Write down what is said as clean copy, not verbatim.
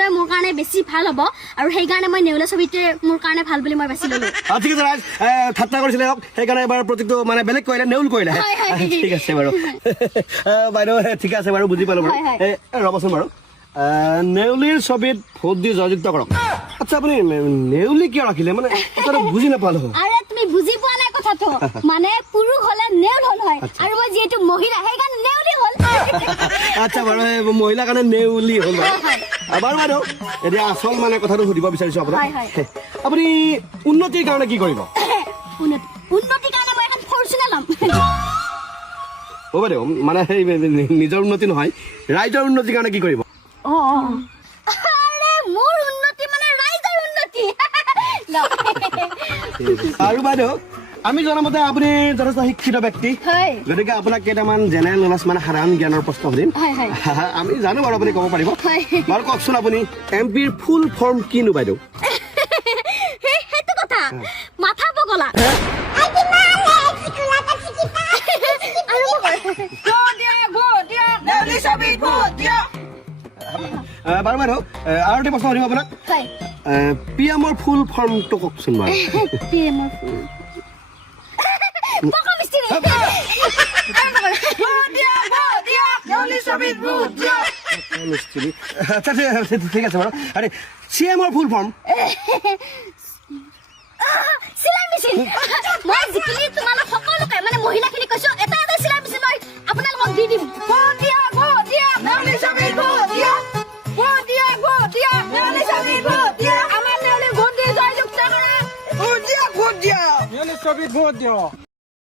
ছবিটোৱে মোৰ কাৰণে বেছি ভাল হ'ব আৰু সেই কাৰণে মই নেউলে ছবিটোৱে মোৰ কাৰণে ভাল বুলি মই বাছি ললো ঠিক আছে ৰাজ ঠাট্টা কৰিছিলে সেইকাৰণে এবাৰ প্ৰতীকটো মানে বেলেগ কৰিলে নেউল কৰিলে ঠিক আছে বাৰু বাইদেউ ঠিক আছে বাৰু বুজি পালো বাৰু ৰ'বচোন বাৰু নেউলিৰ ছবিত ভোট দি জয়যুক্ত কৰক আচ্ছা আপুনি নেউলি কিয় ৰাখিলে মানে কথাটো বুজি নাপালো আৰে তুমি বুজি পোৱা নাই কথাটো মানে পুৰুষ হলে নেউল হল হয় আৰু মই যিহেতু মহিলা সেইকাৰণে নেউলি হল আচ্ছা বাৰু মহিলাৰ কাৰণে নেউলি হ'ল বাৰু বাইদেউ এতিয়া আচল মানে কথাটো সুধিব বিচাৰিছো আপোনাক আপুনি উন্নতিৰ কাৰণে কি কৰিব উন্নতিৰ কাৰণে মই এখন ফৰ্চুনাৰ ল'ম হ'ব বাইদেউ মানে সেই নিজৰ উন্নতি নহয় ৰাইজৰ উন্নতিৰ কাৰণে কি কৰিব আৰে মোৰ উন্নতি মানে ৰাইজৰ উন্নতি আৰু বাইদেউ আমি জনামতে আপুনি যথেষ্ট শিক্ষিত ব্যক্তি গতিকে আপোনাক কেইটামান জেনেৰেল নলেজ মানে সাধাৰণ জ্ঞানৰ প্ৰশ্ন সুধিম আমি জানো বাৰু আপুনি ক'ব পাৰিব বাৰু কওকচোন আপুনি এমপিৰ ফুল ফৰ্ম কিনো বাইদেউ সেইটো কথা মাথা পগলা বাৰু বাইদেউ আৰু এটা প্ৰশ্ন সুধিম আপোনাক পিএমৰ ফুল ফৰ্মটো কওকচোন বাৰু ঠিক আছে বাৰু আৰে চিএমৰ ফুল ফৰ্ম চিলাই মেচিন মই যিখিনি তোমালোক সকলোকে মানে মহিলাখিনি কৈছো এটা এটা চিলাই মেচিন মই আপোনালোকক দি দিম ভোট দিয়া